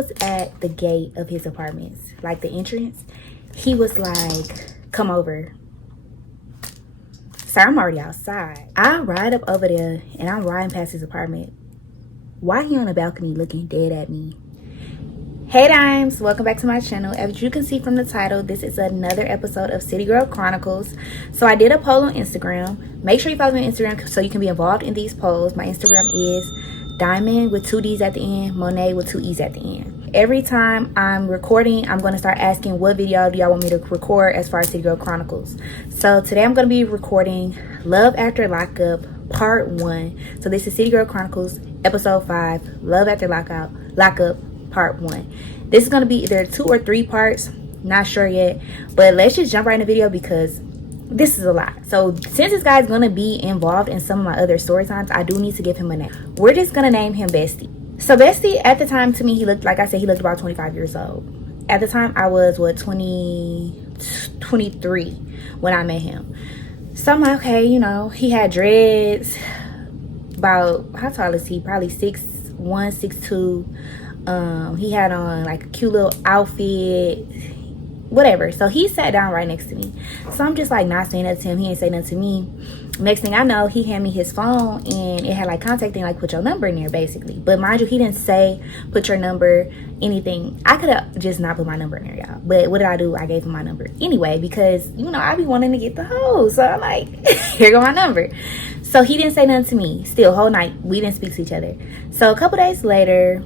was at the gate of his apartments, like the entrance, he was like, come over. So I'm already outside. I ride up over there and I'm riding past his apartment. Why he on the balcony looking dead at me? Hey Dimes, welcome back to my channel. As you can see from the title, this is another episode of City Girl Chronicles. So I did a poll on Instagram. Make sure you follow me on Instagram so you can be involved in these polls. My Instagram is Diamond with 2 D's at the end, Monae with 2 E's at the end. Every time I'm recording, I'm going to start asking what video do y'all want me to record as far as City Girl Chronicles. So today I'm going to be recording Love After Lockup Part 1. So this is City Girl Chronicles Episode 5, Love After Lockup Part 1. This is going to be either 2 or 3 parts, not sure yet, but let's just jump right in the video because this is a lot. So since this guy's going to be involved in some of my other story times, I do need to give him a name. We're just going to name him Bestie. So Bestie, at the time, to me, he looked, like I said, he looked about 25 years old. At the time, I was 23 when I met him. So I'm like, okay, you know, he had dreads. About, how tall is he? Probably 6'1", 6'2". He had on like a cute little outfit, whatever. So he sat down right next to me. So I'm just like not saying nothing to him. He ain't say nothing to me. Next thing I know, he handed me his phone and it had like contact thing, like put your number in there basically. But mind you, he didn't say put your number, anything. I could have just not put my number in there, y'all. But what did I do? I gave him my number anyway because, you know, I be wanting to get the hoes. So I'm like, here go my number. So he didn't say nothing to me. Still, whole night, we didn't speak to each other. So a couple days later,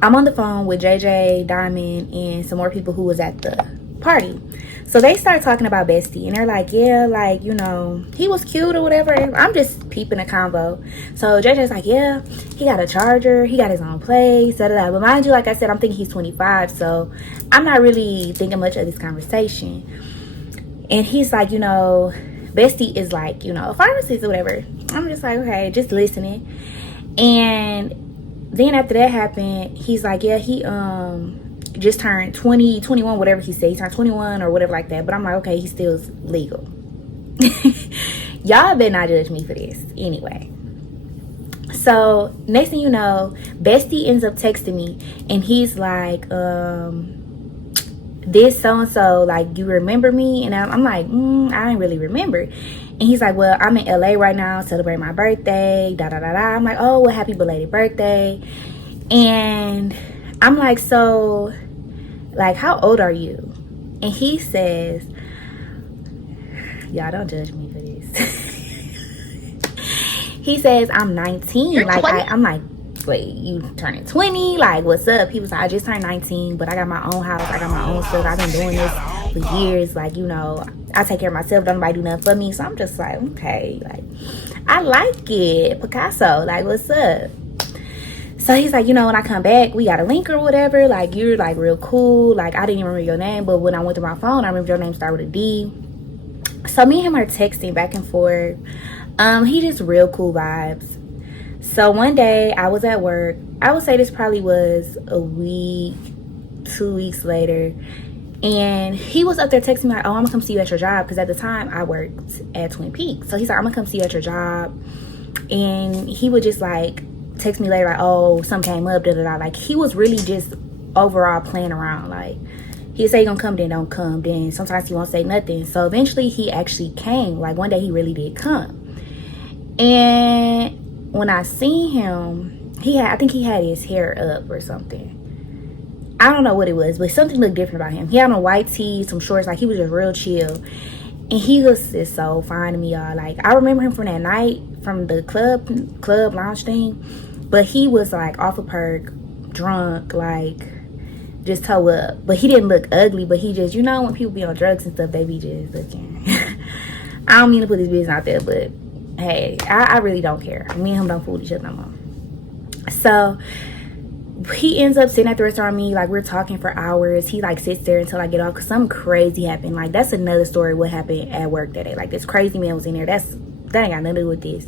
I'm on the phone with JJ, Diamond, and some more people who was at the party. So they start talking about Bestie, and they're like, yeah, like, you know, he was cute or whatever. I'm just peeping a convo. So JJ's like, yeah, he got a charger, he got his own place, da da da. But mind you, like I said, I'm thinking he's 25, so I'm not really thinking much of this conversation. And he's like, you know, Bestie is like, you know, a pharmacist or whatever. I'm just like, okay, just listening. And then after that happened, he's like, yeah, he just turned 20, 21, whatever he said. He turned 21 or whatever like that. But I'm like, okay, he still legal. Y'all better not judge me for this. Anyway. So next thing you know, Bestie ends up texting me. And he's like, this so-and-so, like, you remember me? And I'm like, I didn't really remember. And he's like, well, I'm in LA right now celebrating my birthday, da-da-da-da. I'm like, oh, well, happy belated birthday. And I'm like, so, like, how old are you? And he says, y'all don't judge me for this. He says, I'm 19. You're like, 20? I'm like, wait, you turning 20? Like, what's up? He was like, I just turned 19, but I got my own house. I got my own stuff. I've been doing this for years. Like, you know, I take care of myself. Don't nobody do nothing for me. So I'm just like, okay, like, I like it. Picasso, like, what's up? So he's like, you know, when I come back, we got a link or whatever. Like, you're, like, real cool. Like, I didn't even remember your name, but when I went to my phone, I remember your name started with a D. So me and him are texting back and forth. He just real cool vibes. So one day I was at work. I would say this probably was a week, 2 weeks later. And he was up there texting me like, oh, I'm gonna come see you at your job. Because at the time I worked at Twin Peaks. So he's like, I'm gonna come see you at your job. And he would just like text me later like, oh, something came up, da da da. Like, he was really just overall playing around. Like, he'd say he gonna come, then don't come. Then sometimes he won't say nothing. So eventually he actually came. Like, one day he really did come. And when I seen him, I think he had his hair up or something. I don't know what it was, but something looked different about him. He had on a white tee, some shorts, like he was just real chill. And he was just so fine to me, y'all. Like, I remember him from that night, from the club lounge thing. But he was like off a perk, drunk, like just toe up. But he didn't look ugly, but he just, you know, when people be on drugs and stuff, they be just looking. I don't mean to put his business out there, but hey, I really don't care. Me and him don't fool each other no more. So he ends up sitting at the restaurant with me, like, we're talking for hours. He like sits there until I get off because something crazy happened. Like, that's another story what happened at work that day. Like, this crazy man was in there. That ain't got nothing to do with this.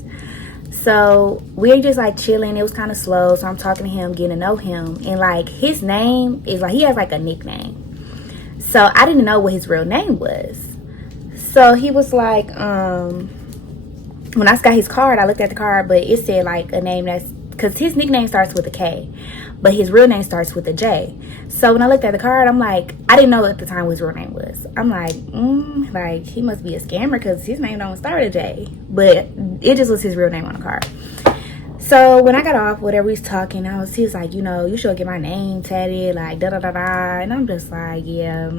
So we're just like chilling. It was kind of slow, so I'm talking to him, getting to know him. And like, his name is like, he has like a nickname. So I didn't know what his real name was. So he was like, when I got his card, I looked at the card, but it said like a name that's because his nickname starts with a K, but his real name starts with a J. So when I looked at the card, I'm like, I didn't know at the time what his real name was. I'm like, like he must be a scammer because his name don't start with a J, but it just was his real name on the card. So when I got off, whatever he's talking, he was like, you know, you should get my name tatted, like da da da da, and I'm just like, yeah,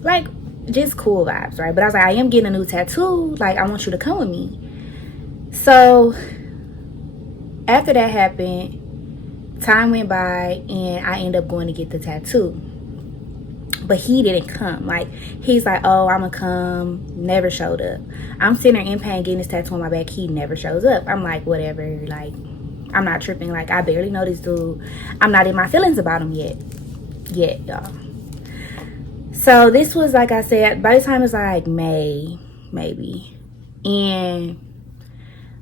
like just cool vibes, right? But I was like, I am getting a new tattoo, like I want you to come with me. So after that happened, time went by and I ended up going to get the tattoo. But he didn't come. Like, he's like, oh, I'm gonna come. Never showed up. I'm sitting there in pain getting this tattoo on my back. He never shows up. I'm like, whatever. Like, I'm not tripping. Like, I barely know this dude. I'm not in my feelings about him yet, y'all. So this was, like I said, by the time it's like May, maybe. And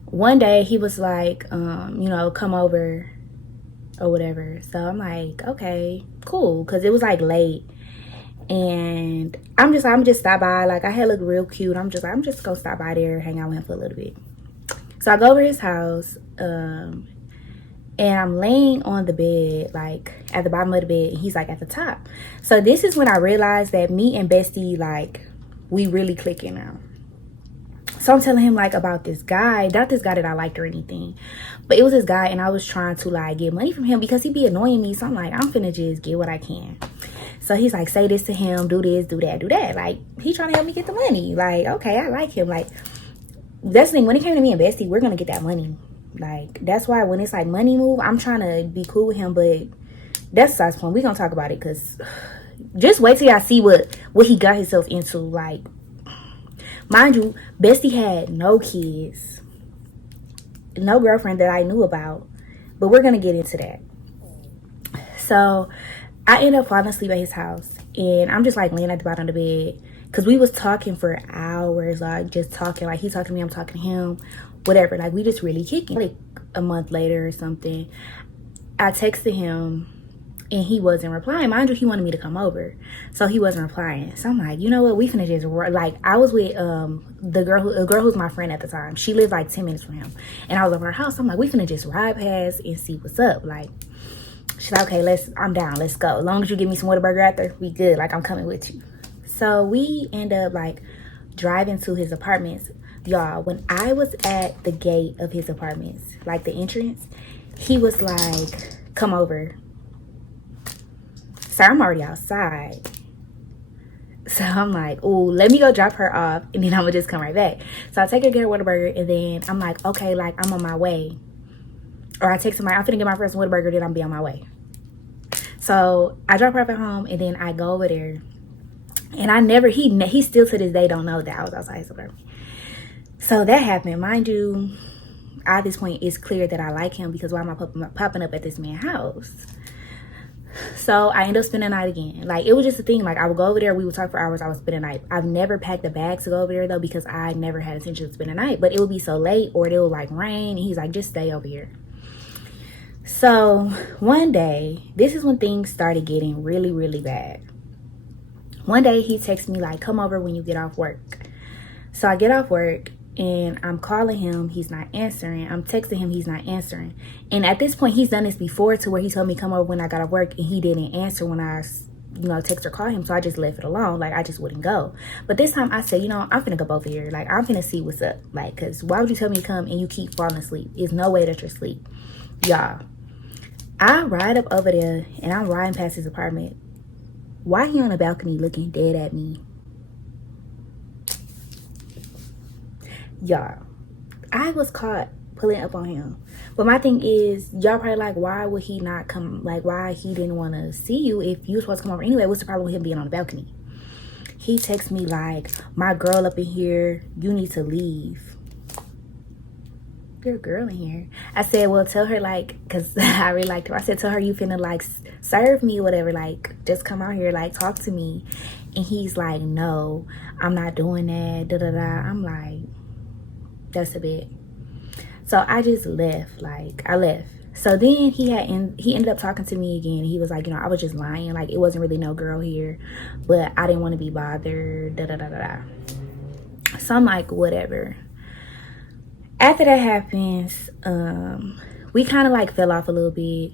one day he was like, you know, come over or whatever. So I'm like, okay, cool. Because it was like late. And I'm just stop by. Like, I had looked real cute. I'm just gonna stop by there, hang out with him for a little bit. So I go over his house, and I'm laying on the bed, like at the bottom of the bed, and he's like at the top. So this is when I realized that me and Bestie, like, we really clicking now. So I'm telling him like about this guy, not this guy that I liked or anything, but it was this guy, and I was trying to like get money from him because he be annoying me. So I'm like, I'm finna just get what I can. So he's like, say this to him, do this, do that, do that. Like, he trying to help me get the money. Like, okay, I like him. Like, that's the thing. When it came to me and Bestie, we're going to get that money. Like, that's why when it's like money move, I'm trying to be cool with him. But that's besides the point. We're going to talk about it because just wait till y'all see what he got himself into. Like, mind you, Bestie had no kids, no girlfriend that I knew about. But we're going to get into that. So I ended up falling asleep at his house, and I'm just like laying at the bottom of the bed because we was talking for hours, like just talking, like he talking to me, I'm talking to him, whatever. Like, we just really kicking. Like a month later or something, I texted him and he wasn't replying. Mind you, he wanted me to come over, so he wasn't replying. So I'm like, you know what, we finna just, like, I was with the girl who's my friend at the time. She lived like 10 minutes from him, and I was over her house. I'm like, we finna just ride past and see what's up. Like, she's like, okay, I'm down, let's go. As long as you give me some Whataburger after, we good. Like, I'm coming with you. So we end up like driving to his apartments. Y'all, when I was at the gate of his apartments, like the entrance, he was like, come over. So I'm already outside. So I'm like, oh, let me go drop her off, and then I'm gonna just come right back. So I take her to get her Whataburger, and then I'm like, okay, like, I'm on my way. Or I text him, like, I'm finna get my first Whataburger, then I'll be on my way. So I drop her off at home, and then I go over there. And he still to this day don't know that I was outside his apartment. So that happened. Mind you, at this point, it's clear that I like him because why am I popping up at this man's house? So I ended up spending the night again. Like, it was just a thing. Like, I would go over there, we would talk for hours, I would spend the night. I've never packed a bag to go over there, though, because I never had intention to spend the night. But it would be so late, or it would, like, rain, and he's like, just stay over here. So one day, this is when things started getting really, really bad. One day he texts me like, come over when you get off work. So I get off work and I'm calling him, he's not answering. I'm texting him, he's not answering. And at this point, he's done this before to where he told me come over when I got off work, and he didn't answer when I, text or call him. So I just left it alone. Like, I just wouldn't go. But this time I said, I'm finna go over here. Like, I'm finna see what's up. Like, cause why would you tell me to come and you keep falling asleep? There's no way that you're asleep. Y'all, I ride up over there and I'm riding past his apartment. Why he on the balcony looking dead at me? Y'all, I was caught pulling up on him. But my thing is, y'all probably like, why would he not come? Like, why he didn't want to see you if you were supposed to come over anyway? What's the problem with him being on the balcony? He texts me like, my girl up in here, you need to leave. Your girl in here. I said, well, tell her, like, because I really liked her. I said, tell her you finna, like, serve me, whatever. Like, just come out here, like, talk to me. And he's like, no, I'm not doing that, da-da-da. I'm like, that's a bit. So I just left. Like, I left. So then he ended up talking to me again. He was like, I was just lying. Like, it wasn't really no girl here. But I didn't want to be bothered, da-da-da-da-da. So I'm like, whatever. After that happens, we kind of like fell off a little bit.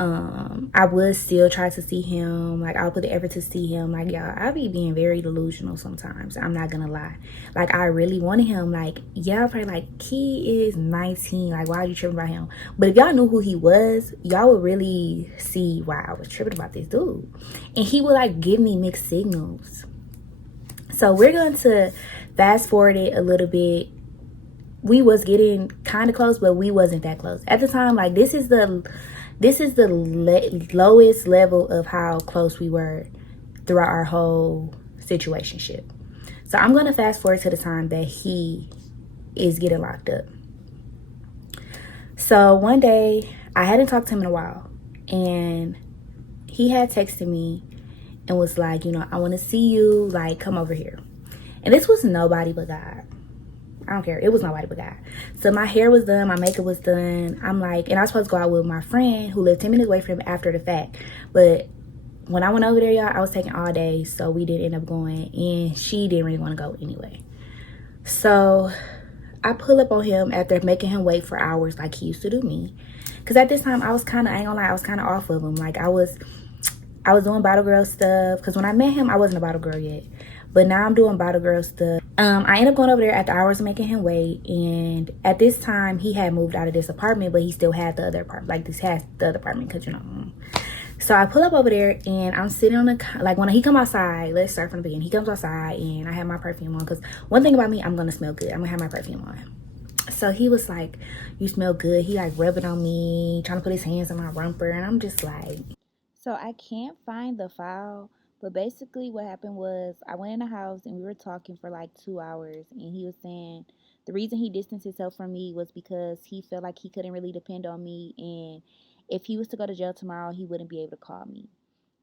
I would still try to see him. Like, I'll put the effort to see him. Like, y'all, I be being very delusional sometimes. I'm not gonna lie. Like, I really wanted him. Like, y'all probably like, he is 19. Like, why are you tripping about him? But if y'all knew who he was, y'all would really see why I was tripping about this dude. And he would like give me mixed signals. So we're going to fast forward it a little bit. We was getting kind of close, but we wasn't that close at the time. Like, this is the lowest level of how close we were throughout our whole situationship. So I'm going to fast forward to the time that he is getting locked up. So one day, I hadn't talked to him in a while, and he had texted me and was like, you know, I want to see you, like, come over here. And this was nobody but God. I don't care. It was nobody but God. So my hair was done. My makeup was done. I'm like, and I was supposed to go out with my friend who lived 10 minutes away from him after the fact. But when I went over there, y'all, I was taking all day. So we didn't end up going. And she didn't really want to go anyway. So I pull up on him after making him wait for hours like he used to do me. Because at this time, I was kind of, I ain't gonna lie, I was kind of off of him. Like, I was doing bottle girl stuff. Because when I met him, I wasn't a bottle girl yet. But now I'm doing bottle girl stuff. I ended up going over there after hours of making him wait. And at this time, he had moved out of this apartment, but he still had the other apartment. Like, this has the other apartment because, you know. So I pull up over there, and I'm sitting on the, like, when he come outside, let's start from the beginning. He comes outside, and I have my perfume on. Because one thing about me, I'm going to smell good. I'm going to have my perfume on. So he was like, you smell good. He, like, rubbing on me, trying to put his hands on my rumper. And I'm just like. So I can't find the file. But basically what happened was I went in the house and we were talking for like 2 hours, and he was saying the reason he distanced himself from me was because he felt like he couldn't really depend on me, and if he was to go to jail tomorrow, he wouldn't be able to call me.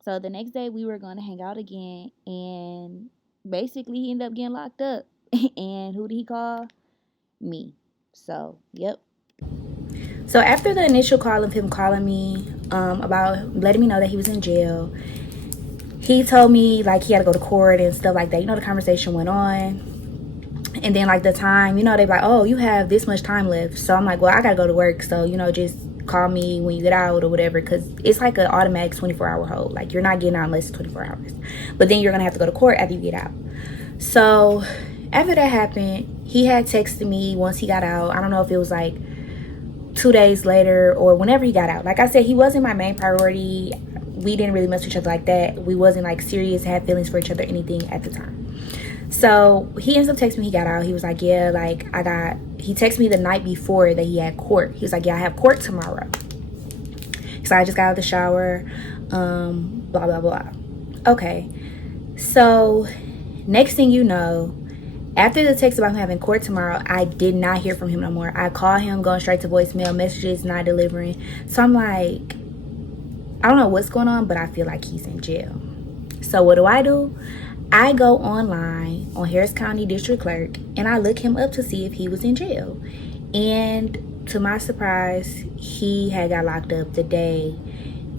So the next day we were going to hang out again, and basically he ended up getting locked up. And who did he call? Me. So, yep. So after the initial call of him calling me about letting me know that he was in jail, he told me, like, he had to go to court and stuff like that. You know, the conversation went on. And then, like, the time, you know, they're like, oh, you have this much time left. So I'm like, well, I got to go to work. So, you know, just call me when you get out or whatever. Because it's like an automatic 24-hour hold. Like, you're not getting out unless it's 24 hours. But then you're going to have to go to court after you get out. So after that happened, he had texted me once he got out. I don't know if it was, like, 2 days later or whenever he got out. Like I said, he wasn't my main priority. We didn't really mess with each other like that. We wasn't like serious, had feelings for each other, anything at the time. So he ends up texting me, he got out. He was like, yeah, like he texted me the night before that he had court. He was like, yeah, I have court tomorrow. So I just got out of the shower, blah, blah, blah. Okay. So next thing you know, after the text about him having court tomorrow, I did not hear from him no more. I call him, going straight to voicemail, messages not delivering. So I'm like, I don't know what's going on, but I feel like he's in jail. So what do? I go online on Harris County District Clerk, and I look him up to see if he was in jail. And to my surprise, he had got locked up the day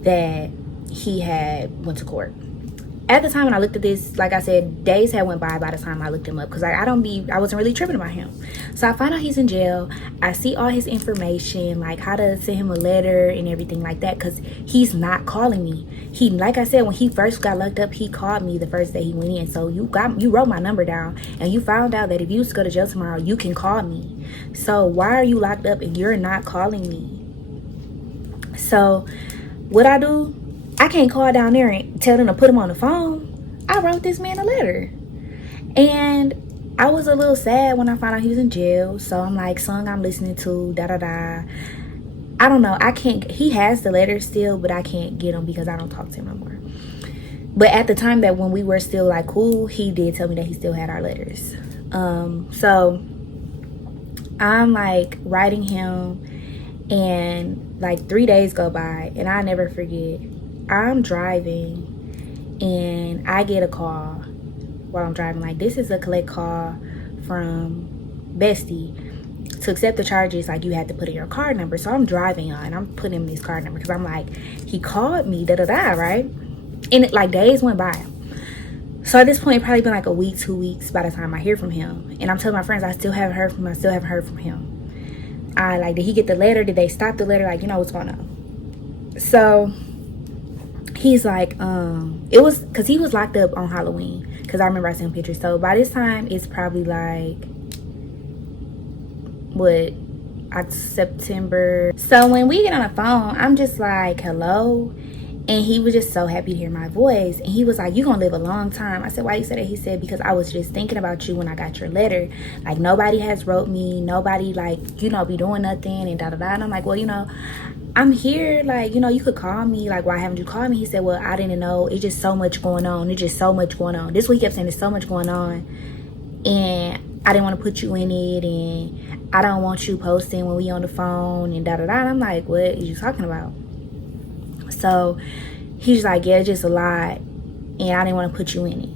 that he had went to court. At the time when I looked at this, like I said, days had went by the time I looked him up, because I wasn't really tripping about him. So I find out he's in jail. I see all his information, like how to send him a letter and everything like that, because he's not calling me. He, like I said, when he first got locked up, he called me the first day he went in. So you wrote my number down, and you found out that if you was to go to jail tomorrow, you can call me. So why are you locked up and you're not calling me? So what I do? I can't call down there and tell them to put him on the phone. I wrote this man a letter. And I was a little sad when I found out he was in jail. So I'm like, song I'm listening to, da-da-da. I don't know. He has the letter still, but I can't get him because I don't talk to him no more. But at the time that when we were still like cool, he did tell me that he still had our letters. So I'm like writing him, and like 3 days go by, and I never forget. I'm driving and I get a call while I'm driving. Like, this is a collect call from Bestie. To accept the charges, like, you had to put in your card number. So I'm driving on and I'm putting in this card number because I'm like, he called me, da-da-da, right? And it, like, days went by. So at this point, it probably been like a week, 2 weeks by the time I hear from him. And I'm telling my friends, I still haven't heard from him. I like, did he get the letter? Did they stop the letter? Like, you know, what's going on? So he's like, it was because he was locked up on Halloween, because I remember I sent pictures. So by this time it's probably like what, September. So when we get on the phone, I'm just like, hello, and he was just so happy to hear my voice, and he was like, you gonna live a long time. I said, why you say that? He said, because I was just thinking about you when I got your letter. Like, nobody has wrote me, nobody, like, you know, be doing nothing, and da-da-da. And I'm like, well, you know, I'm here, like, you know, you could call me, like, why haven't you called me? He said, well, I didn't know, it's just so much going on. It's just so much going on. This week he kept saying there's so much going on, and I didn't want to put you in it, and I don't want you posting when we on the phone, and da-da-da. And I'm like, what are you talking about? So he's like, yeah, it's just a lot, and I didn't want to put you in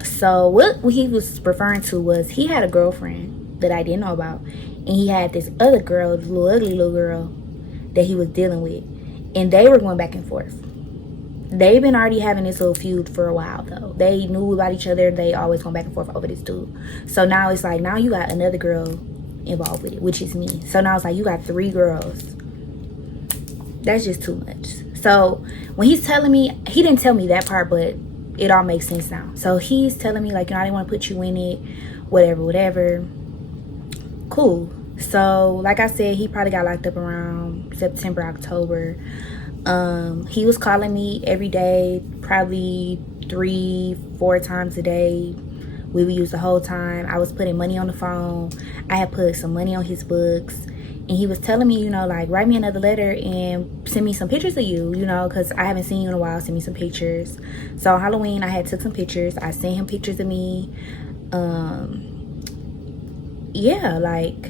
it. So what he was referring to was, he had a girlfriend that I didn't know about, and he had this other girl, this little ugly little girl that he was dealing with, and they were going back and forth. They've been already having this little feud for a while though. They knew about each other. They always going back and forth over this dude. So now it's like, now you got another girl involved with it, which is me. So now it's like, you got 3 girls. That's just too much. So when he's telling me, he didn't tell me that part, but it all makes sense now. So he's telling me, like, you know, I didn't want to put you in it, whatever. Cool. So like I said, he probably got locked up around September, October. He was calling me every day, probably 3-4 times a day. We would use the whole time. I was putting money on the phone. I had put some money on his books, and he was telling me, you know, like, write me another letter and send me some pictures of you, you know, because I haven't seen you in a while. Send me some pictures. So on Halloween, I had took some pictures. I sent him pictures of me. Yeah, like,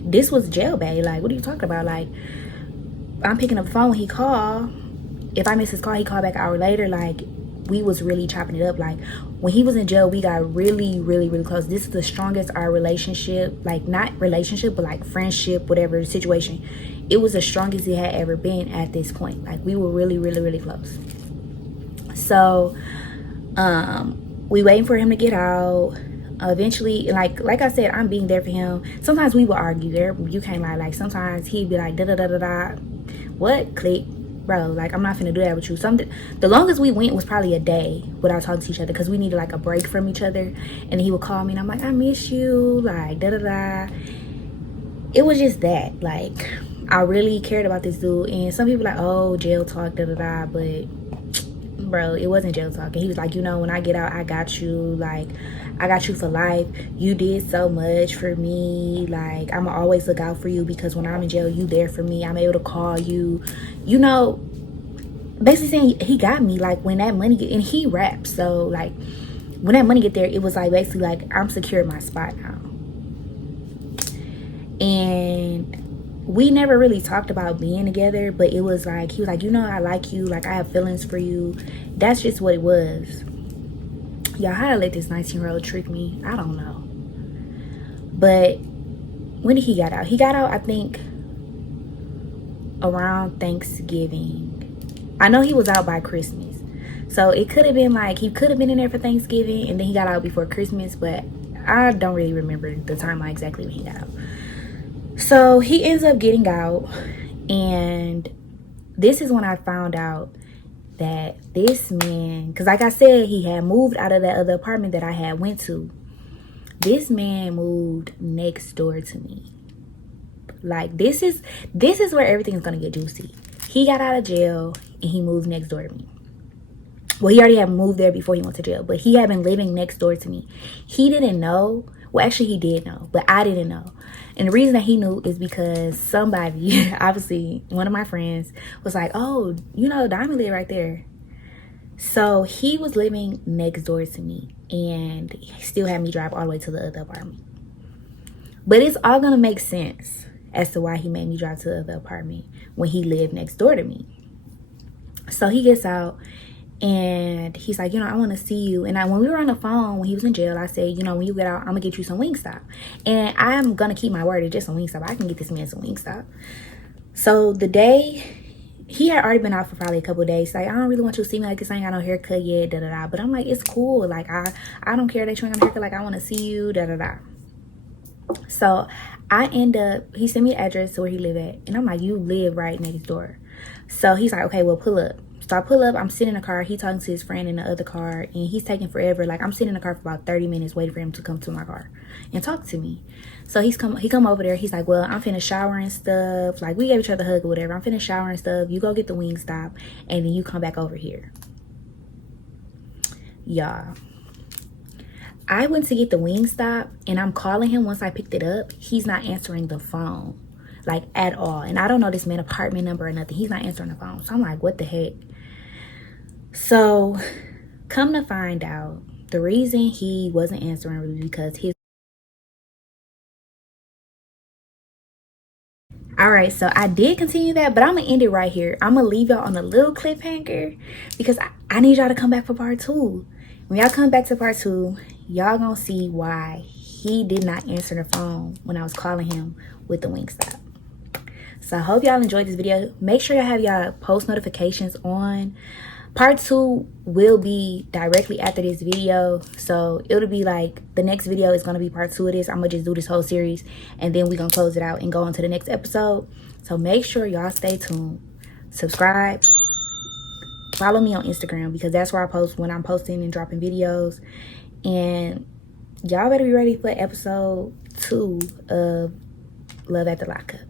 this was jail, babe. Like, what are you talking about? Like, I'm picking up the phone when he called. If I miss his call, he called back an hour later. Like, we was really chopping it up. Like, when he was in jail, we got really close. This is the strongest our relationship, like, not relationship, but like friendship, whatever situation, it was the strongest it had ever been at this point. Like, we were really close. So we waiting for him to get out. Eventually, like I said, I'm being there for him. Sometimes we would argue there, you can't lie. Like, sometimes he'd be like, da-da-da-da-da, what, click, bro, like, I'm not finna do that with you. The longest we went was probably a day without talking to each other, because we needed like a break from each other. And he would call me, and I'm like, I miss you, like, da-da-da. It was just that, like, I really cared about this dude. And some people like, oh, jail talk, da-da-da, but bro, it wasn't jail talk. And he was like, you know, when I get out, I got you, like, I got you for life. You did so much for me. Like, I'ma always look out for you, because when I'm in jail, you there for me. I'm able to call you. You know, basically saying he got me, like, when that money get, and he raps. So, like, when that money get there, it was like, basically, like, I'm secure in my spot now. And we never really talked about being together, but it was like, he was like, you know, I like you. Like, I have feelings for you. That's just what it was. Y'all, how to let this 19-year-old trick me, I don't know. But when did he get out? He got out, I think, around Thanksgiving. I know he was out by Christmas. So it could have been like, he could have been in there for Thanksgiving, and then he got out before Christmas, but I don't really remember the timeline exactly when he got out. So he ends up getting out, and this is when I found out that this man, because like I said, he had moved out of that other apartment that I had went to. This man moved next door to me. Like, this is where everything's gonna get juicy. He got out of jail, and he moved next door to me. Well, he already had moved there before he went to jail, but he had been living next door to me. He didn't know. Well, actually, he did know, but I didn't know. And the reason that he knew is because somebody, obviously one of my friends, was like, oh, you know, Diamond live right there. So he was living next door to me, and he still had me drive all the way to the other apartment. But it's all gonna make sense as to why he made me drive to the other apartment when he lived next door to me. So he gets out, and he's like, you know, I want to see you. And when we were on the phone, when he was in jail, I said, you know, when you get out, I'm gonna get you some Wingstop. And I'm gonna keep my word. It's just some Wingstop. I can get this man some Wingstop. So the day, he had already been out for probably a couple of days. Like, I don't really want you to see me like this. I ain't got no haircut yet, da-da-da. But I'm like, it's cool. Like, I don't care that you ain't got no haircut. Like, I want to see you, da-da-da. So I end up, he sent me the address to where he live at, and I'm like, you live right next door. So he's like, okay, well, pull up. So I pull up, I'm sitting in the car, he talking to his friend in the other car, and he's taking forever. Like, I'm sitting in the car for about 30 minutes waiting for him to come to my car and talk to me. So he come over there, he's like, well, I'm finna shower and stuff. Like, we gave each other a hug or whatever. I'm finna shower and stuff. You go get the Wingstop, and then you come back over here. Y'all, I went to get the Wingstop, and I'm calling him. Once I picked it up, he's not answering the phone, like, at all. And I don't know this man's apartment number or nothing. He's not answering the phone. So I'm like, what the heck? So come to find out, the reason he wasn't answering was because his... All right, so I did continue that, but I'm gonna end it right here. I'm gonna leave y'all on a little cliffhanger because I need y'all to come back for part 2. When y'all come back to part 2, y'all gonna see why he did not answer the phone when I was calling him with the Wingstop. So I hope y'all enjoyed this video. Make sure y'all have y'all post notifications on. Part 2 will be directly after this video, so it'll be like the next video is going to be part 2 of this. I'm gonna just do this whole series, and then we're gonna close it out and go on to the next episode. So make sure y'all stay tuned, subscribe, follow me on Instagram because that's where I post when I'm posting and dropping videos. And y'all better be ready for episode 2 of Love at the Lockup.